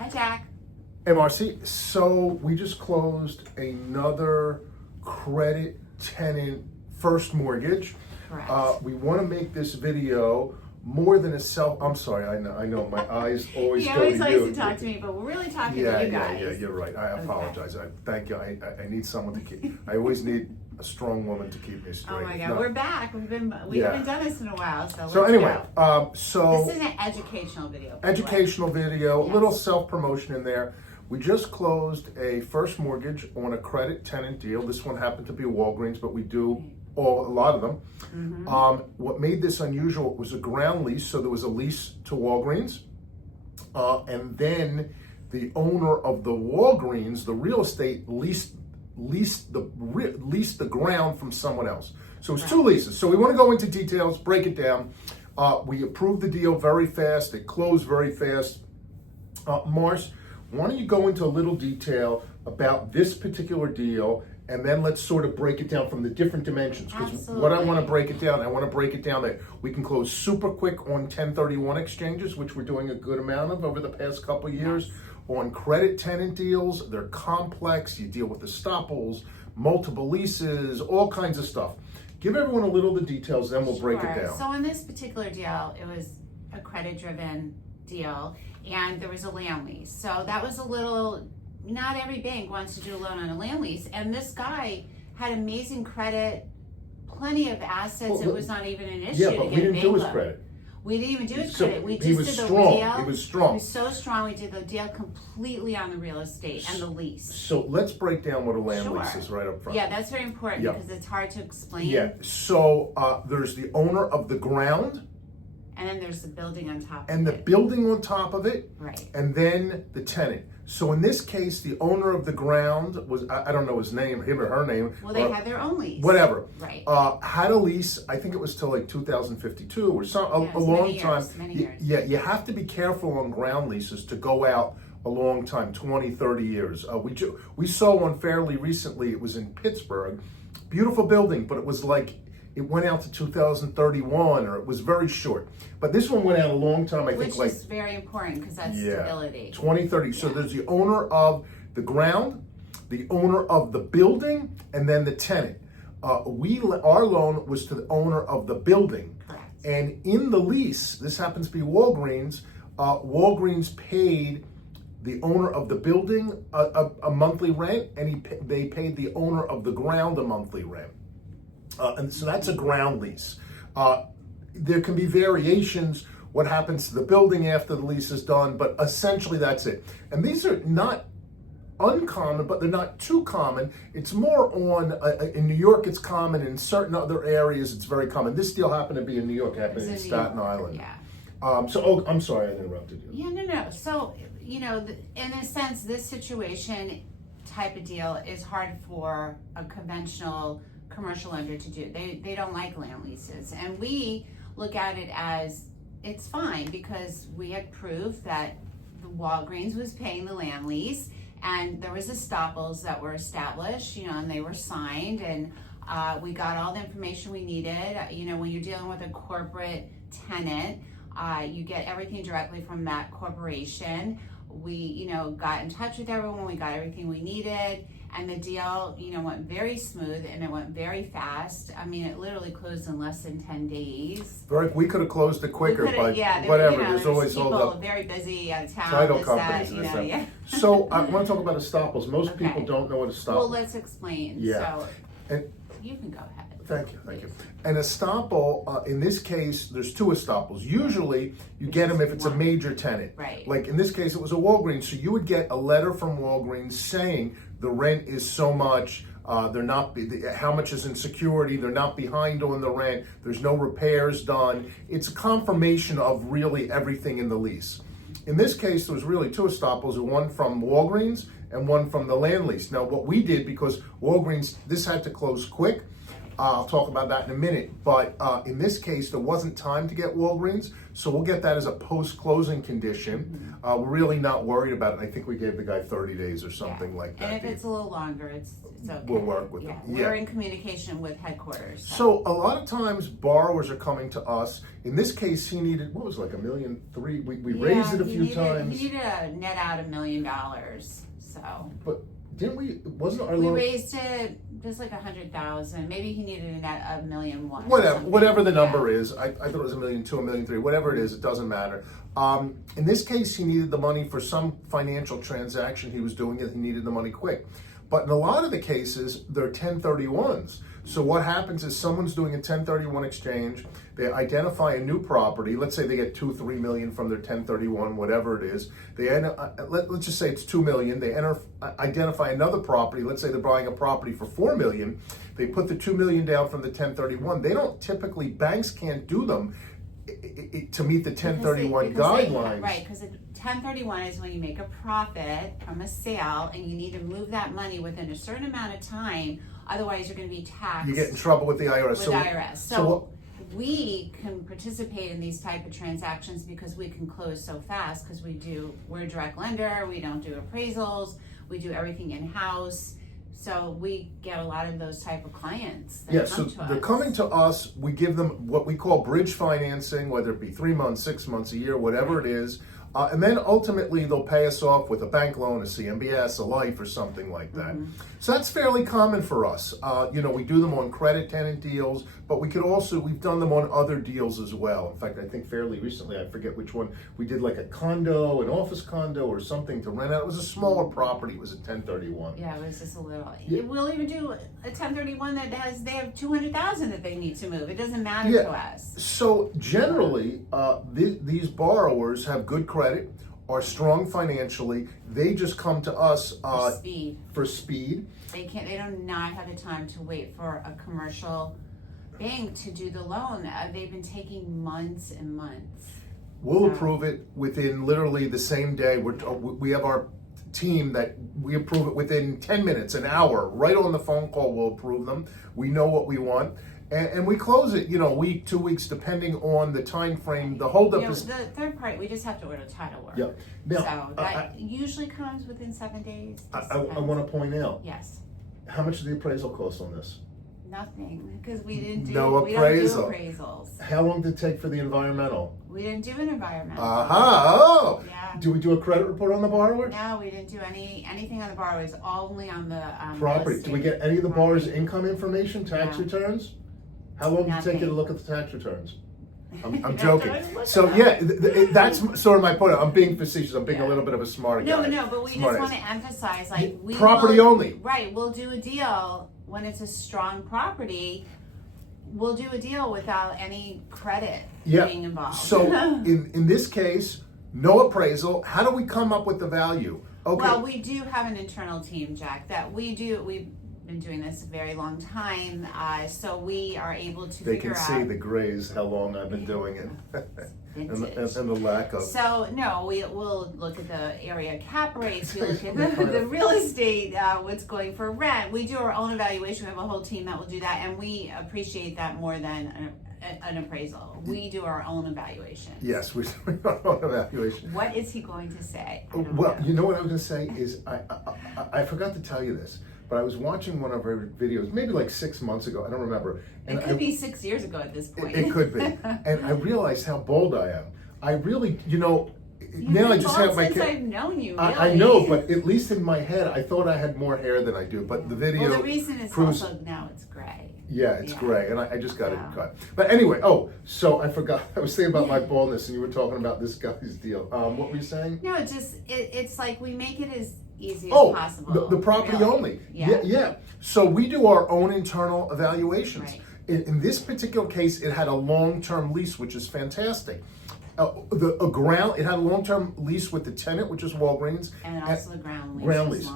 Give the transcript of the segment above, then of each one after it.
Hi, Jack. Hey, Marcy. So we just closed another credit tenant first mortgage. Correct. We want to make this video more than a I'm sorry, I know, my eyes always He go always to likes you. to talk to me, but we're really talking Yeah, to you guys. yeah, you're right. I Okay. apologize. Thank you. I need someone to keep. I always need a strong woman to keep me straight. Oh my God, No. we're back. We haven't done this in a while, so let's anyway, go. so This is an educational video. by the way. educational video, Yes. a little self-promotion in there. We just closed a first mortgage on a credit tenant deal. This one happened to be a Walgreens, but we do a lot of them. Mm-hmm. What made this unusual was a ground lease, so there was a lease to Walgreens, and then the owner of the Walgreens, the real estate, leased the ground from someone else. So it's two leases. So we want to go into details, break it down. We approved the deal very fast. It closed very fast. Mars, why don't you go into a little detail about this particular deal, and then let's sort of break it down from the different dimensions. Because what I want to break it down, that we can close super quick on 1031 exchanges, which we're doing a good amount of over the past couple of years. Yes. On credit tenant deals, they're complex. You deal with estoppels, multiple leases, all kinds of stuff. Give everyone a little of the details, then we'll break it down. So on this particular deal, it was a credit-driven deal, and there was a land lease. So that was a little, not every bank wants to do a loan on a land lease. And this guy had amazing credit, plenty of assets. Well, it was not even an issue Yeah, to but get we didn't a bank do his loan. credit. We didn't even do his So credit. We he just was did the strong. deal. He was strong. He was so strong. We did the deal completely on the real estate and the lease. So let's break down what a land lease is right up front. Yeah, that's very important Yeah. because it's hard to explain. Yeah, so there's the owner of the ground And then there's the building on top and of the it. building on top of it, Right. and then the tenant. So in this case, the owner of the ground was, I don't know his name, him or her name. Well, they had their own lease. Whatever. Right. Had a lease, I think it was till like 2052 or some, Yeah, it a was long many time. years, many years. Yeah, you have to be careful on ground leases to go out a long time, 20, 30 years. We saw one fairly recently, it was in Pittsburgh. Beautiful building, but it was like, it went out to 2031, or it was very short. But this one went out a long time, I think Which like is very important because that's stability. 2030. So there's the owner of the ground, the owner of the building, and then the tenant. Our loan was to the owner of the building. Correct. And in the lease, this happens to be Walgreens, Walgreens paid the owner of the building a monthly rent, and they paid the owner of the ground a monthly rent. And so that's a ground lease. There can be variations, what happens to the building after the lease is done, but essentially that's it. And these are not uncommon, but they're not too common. It's more on, in New York it's common, in certain other areas it's very common. This deal happened to be in New York, happened in Staten Island. Yeah. I'm sorry I interrupted you. Yeah, no. So, in a sense, this situation type of deal is hard for a conventional commercial lender to do. They don't like land leases. And we look at it as it's fine because we had proof that the Walgreens was paying the land lease and there was estoppels that were established, and they were signed, and we got all the information we needed. When you're dealing with a corporate tenant, you get everything directly from that corporation. We, got in touch with everyone. We got everything we needed. And the deal, went very smooth and it went very fast. I mean, it literally closed in less than 10 days. We could have closed it quicker, but yeah, whatever. There's always people hold up. very busy out of town. Title companies and stuff. Yeah. So I want to talk about estoppels. Most Okay. people don't know what estoppels. Well, let's explain. Yeah. So And you can go ahead. thank you. An estoppel, in this case, there's two estoppels. Usually, you get them if it's a major tenant. Right. Like in this case, it was a Walgreens. So you would get a letter from Walgreens saying the rent is so much. They're not. How much is in security? They're not behind on the rent. There's no repairs done. It's a confirmation of really everything in the lease. In this case, there was really two estoppels, one from Walgreens and one from the land lease. Now, what we did, because Walgreens, this had to close quick, I'll talk about that in a minute. But in this case, there wasn't time to get Walgreens, so we'll get that as a post-closing condition. We're really not worried about it. I think we gave the guy 30 days or something like that. And if it's a little longer, it's okay. We'll work with it. We're in communication with headquarters. So a lot of times borrowers are coming to us. In this case, he needed, what was it, like $1.3 million? We raised it a few times. He needed to net out $1 million. So. But didn't we? Wasn't our we loan? raised it just like 100,000. Maybe he needed a net of $1.1 million. Whatever the number is, I thought it was $1.2 million, $1.3 million, whatever it is, it doesn't matter. In this case, he needed the money for some financial transaction he was doing, and he needed the money quick. But in a lot of the cases, they're 1031s. So what happens is someone's doing a 1031 exchange. They identify a new property. Let's say they get $2-3 million from their 1031, whatever it is. Let's just say it's $2 million. They identify another property. Let's say they're buying a property for $4 million. They put the $2 million down from the 1031. They don't typically, banks can't do them to meet the 1031 guidelines. Right, because 1031 is when you make a profit from a sale and you need to move that money within a certain amount of time. Otherwise, you're going to be taxed. You get in trouble with the IRS. So we can participate in these type of transactions because we can close so fast because we're a direct lender. We don't do appraisals. We do everything in-house. So we get a lot of those type of clients that come to us. They're coming to us. We give them what we call bridge financing, whether it be 3 months, 6 months, a year, whatever it is. And then ultimately they'll pay us off with a bank loan, a CMBS, a life, or something like that. So that's fairly common for us. We do them on credit tenant deals, but we've done them on other deals as well. In fact, I think fairly recently, I forget which one, we did like a condo, an office condo or something to rent out. It was a smaller property. It was a 1031. Yeah, it was just a little. Yeah. We'll even do a 1031 that they have 200,000 that they need to move. It doesn't matter to us. So generally, these borrowers have good credit, are strong financially. They just come to us for speed. They do not have the time to wait for a commercial bank to do the loan. They've been taking months and months. We'll approve it within literally the same day. We have our team that we approve it within 10 minutes, an hour, right on the phone call. We'll approve them. We know what we want. And we close it, a week, 2 weeks, depending on the time frame. The holdup is the third part. We just have to order title work. Yeah. Now, so that usually comes within 7 days. I want to point out. Yes. How much did the appraisal cost on this? Nothing, because we didn't do We don't do appraisals. How long did it take for the environmental? We didn't do an environmental. Oh. Yeah. Do we do a credit report on the borrower? No, we didn't do anything on the borrower. It was only on the property. Do we get any of the borrower's income information, tax returns? How long did it take you to look at the tax returns? I'm joking. So that's sort of my point. I'm being facetious. I'm being a little bit of a smart guy. No, but we just want to emphasize, property only. Right, we'll do a deal when it's a strong property. We'll do a deal without any credit being involved. So in this case, no appraisal. How do we come up with the value? Okay. Well, we do have an internal team, Jack, that we've been doing this a very long time, so we are able to figure out. They can see the grays, how long I've been doing it. and the lack of. So no, we'll look at the area cap rates. We look at the real estate, what's going for rent. We do our own evaluation. We have a whole team that will do that, and we appreciate that more than an appraisal. We do our own evaluation. Yes, we do our own evaluation. What is he going to say? Well, you know what I was going to say is I forgot to tell you this. But I was watching one of her videos, maybe like 6 months ago. I don't remember. And it could be 6 years ago at this point. It could be. And I realized how bold I am. I really, now I just have my. Since I've known you, really. I know, but at least in my head, I thought I had more hair than I do. But the video. Well, the reason is also now it's gray. Yeah, it's gray, and I just got it cut. But anyway, so I forgot. I was thinking about my baldness, and you were talking about this guy's deal. What were you saying? No, it's like we make it as easy as possible. The property only. Yeah. So we do our own internal evaluations. Right. In this particular case, it had a long-term lease, which is fantastic. It had a long-term lease with the tenant, which is Walgreens. And also the ground lease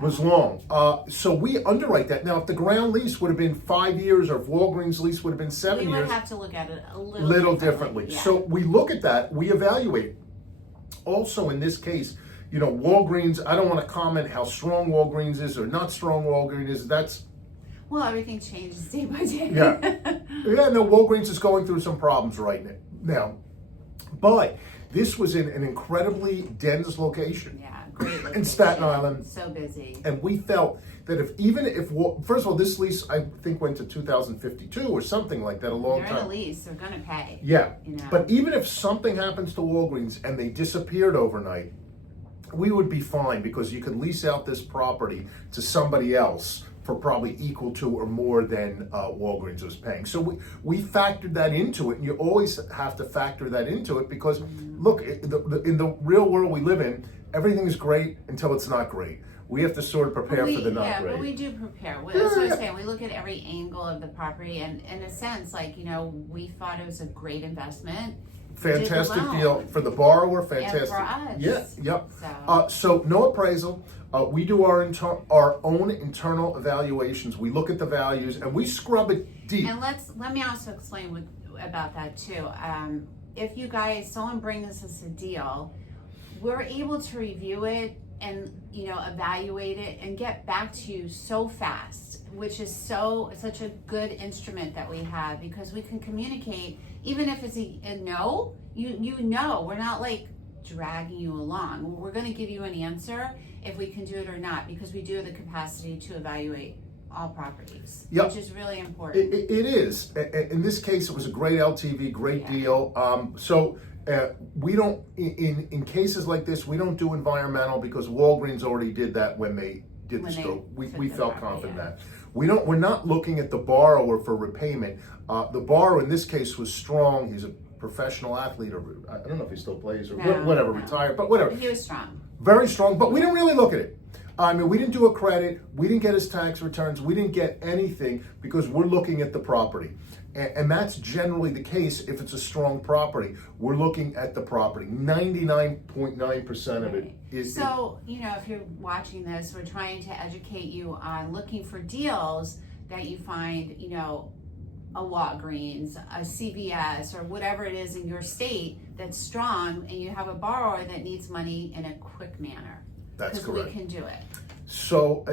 was long. So we underwrite that. Now, if the ground lease would have been 5 years, or if Walgreens lease would have been 7 years, we would have to look at it a little differently. Yeah. So we look at that, we evaluate. Also, in this case, Walgreens, I don't want to comment how strong Walgreens is or not strong Walgreens is. Well, everything changes day by day. Yeah, no, Walgreens is going through some problems right now. But this was in an incredibly dense location. Yeah, great location. In Staten Island. So busy. And we felt that if first of all, this lease I think went to 2052 or something like that, a long They're time. in a lease, they're gonna pay. Yeah, you know? But even if something happens to Walgreens and they disappeared overnight, we would be fine because you could lease out this property to somebody else for probably equal to or more than Walgreens was paying. So we factored that into it, and you always have to factor that into it because, look, in the real world we live in, everything is great until it's not great. We have to sort of prepare for the not great. Yeah, but we do prepare. That's what I'm saying. We look at every angle of the property, and in a sense, like, we thought it was a great investment. Fantastic deal for the borrower. Fantastic. And for us. Yeah, yep. So no appraisal. We do our own internal evaluations. We look at the values and we scrub it deep. And let me also explain about that too. If you guys, someone brings us as a deal, we're able to review it and evaluate it and get back to you so fast, which is such a good instrument that we have because we can communicate even if it's a no. We're not like dragging you along. We're going to give you an answer if we can do it or not because we do have the capacity to evaluate all properties, which is really important. It is. In this case, it was a great LTV, great deal. We don't, in cases like this, we don't do environmental because Walgreens already did that when they did the scope. We felt confident that. We're not looking at the borrower for repayment. The borrower in this case was strong. He's a professional athlete, or I don't know if he still plays or whatever, retired, but whatever. He was strong. Very strong, but we didn't really look at it. I mean, we didn't do a credit. We didn't get his tax returns. We didn't get anything because we're looking at the property. And that's generally the case if it's a strong property. We're looking at the property. 99.9% of it is. So, if you're watching this, we're trying to educate you on looking for deals that you find, a Walgreens, a CVS, or whatever it is in your state that's strong, and you have a borrower that needs money in a quick manner. That's correct. We can do it. So,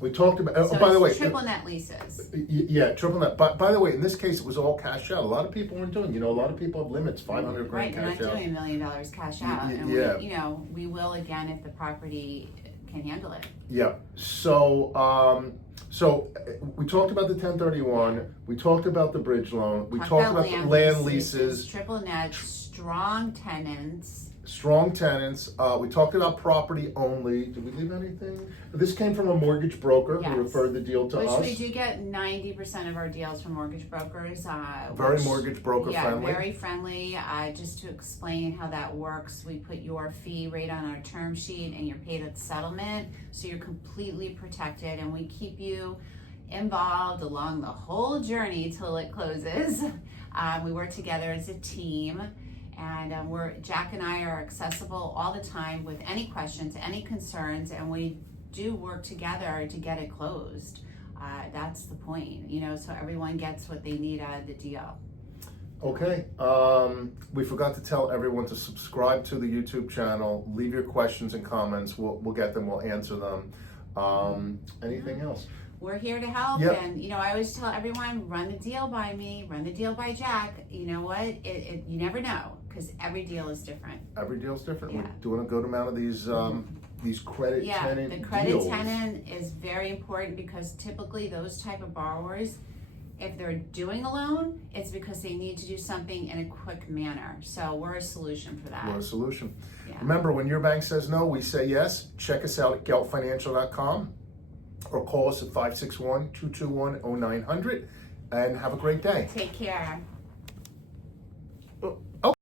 we talked about, by the way, triple net leases. Yeah, triple net. By the way, in this case, it was all cash out. A lot of people weren't doing, a lot of people have limits, 500 grand cash out. Right, they're not doing $1 million cash out. And we will again if the property can handle it. Yeah. So, we talked about the 1031. We talked about the bridge loan. We talked about the land leases. Triple net, strong tenants. Strong tenants. We talked about property only. Did we leave anything? This came from a mortgage broker who referred the deal to us. Which we do get 90% of our deals from mortgage brokers. Very mortgage broker friendly. Yeah, very friendly. Just to explain how that works, we put your fee right on our term sheet and you're paid at settlement. So you're completely protected and we keep you involved along the whole journey till it closes. We work together as a team. And Jack and I are accessible all the time with any questions, any concerns, and we do work together to get it closed. That's the point, so everyone gets what they need out of the deal. Okay. We forgot to tell everyone to subscribe to the YouTube channel. Leave your questions and comments. We'll get them. We'll answer them. Anything else? We're here to help, and I always tell everyone, run the deal by me, run the deal by Jack. You know what? You never know because every deal is different. Every deal is different. We're doing a good amount of these credit tenant the credit deals. tenant is very important because typically those type of borrowers, if they're doing a loan, it's because they need to do something in a quick manner. So we're a solution for that. We're a solution. Yeah. Remember, when your bank says no, we say yes. Check us out at geltfinancial.com. or call us at 561-221-0900 and have a great day. Take care.